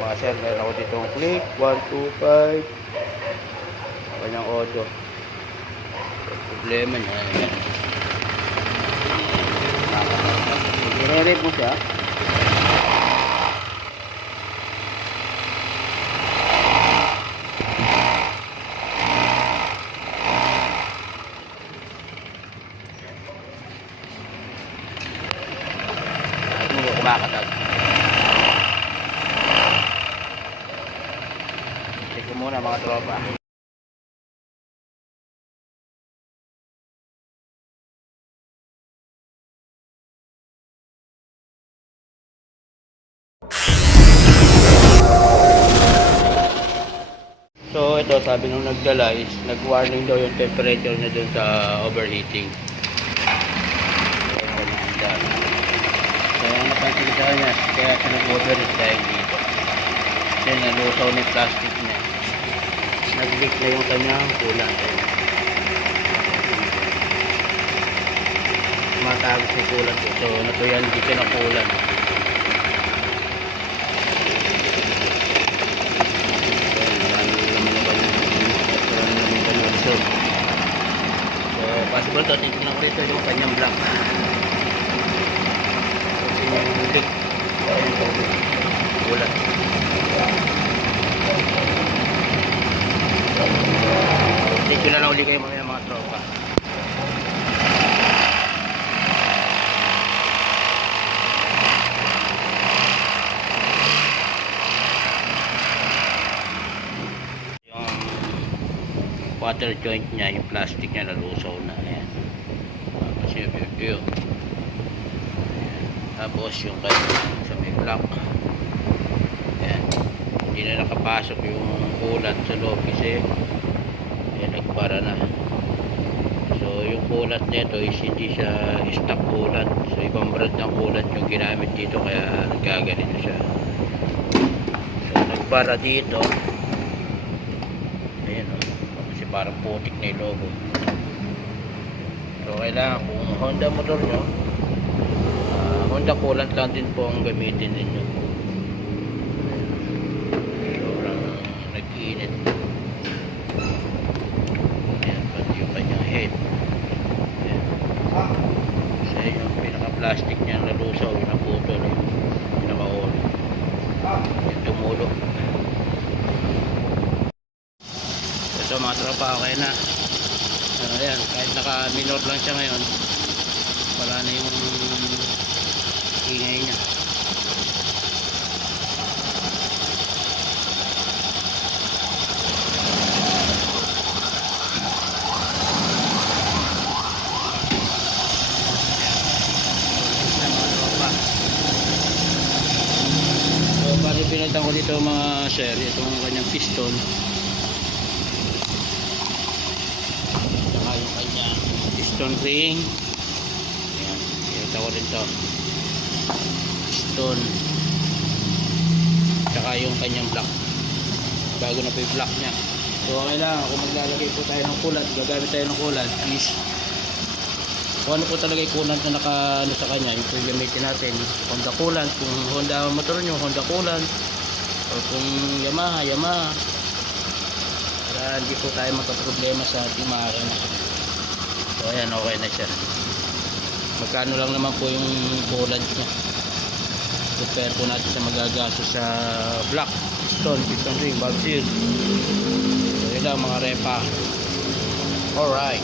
Mga sir, meron ako ditong click 125 kanyang auto. So, problema niya ayan. I-re-rev mo siya. At mo kumakatat. Check ko muna mga tropa. So ito, sabi nung nagdala is nag-warning daw yung temperature niya dun sa overheating. So ang napansin ko sa kanya, kaya siya nag-overheat dahil dito. Kasi nalusaw na yung plastic niya. Nag-leak na yung kanyang kulang. Matagos yung kulang. So natuyan dito ng kulang. So possible to, titignan ko rito yung kanyang block. Kasi yung leak kulang. Dito na lang uli kayo mga tropa. Water joint niya, yung plastic niya nalusaw na. Ayan. Tapos yun. Tapos yung kayo sa may block. Ayan. Hindi na nakapasok yung kulat sa loob kasi nagbara na. So yung kulat nito is hindi siya stock kulat. So ibang brand ng kulat yung ginamit dito kaya nagkaganito siya. So nagbara dito. Parang putik na yung logo. So kailangan kung Honda motor nyo, Honda coolant lang din po ang gamitin ninyo. Sobrang nag-init. Ayan, pati yung kanyang head. Ayan. So yung pinaka-plastic niya nalusaw, yung naputol, yung pinaka-oil. Yung tumulo. So mga tropa, okay na. Ayan, kahit naka minor lang siya ngayon, wala na yung ingay niya. So bali pinalitan ko dito mga sir, itong kanyang piston. Piston ring. Ayan, pinita ko rin to. Piston. Tsaka yung kanyang block. Bago na po yung block nya. So kailangan kung maglalagay po tayo ng kulat, gagamit tayo ng kulat is kung ano po talaga yung kulat na naka ano sa kanya, yung po yung gamitin natin. Honda kulant, kung Honda motor nyo, Honda kulant, o kung Yamaha, Yamaha, para hindi po tayo magka-problema sa ating makina. So ayan, okay na siya. Magkano lang naman po yung kulant niya. Compare po natin sa magagastos sa block, piston ring, valve seal. So yun lang mga repa. Alright.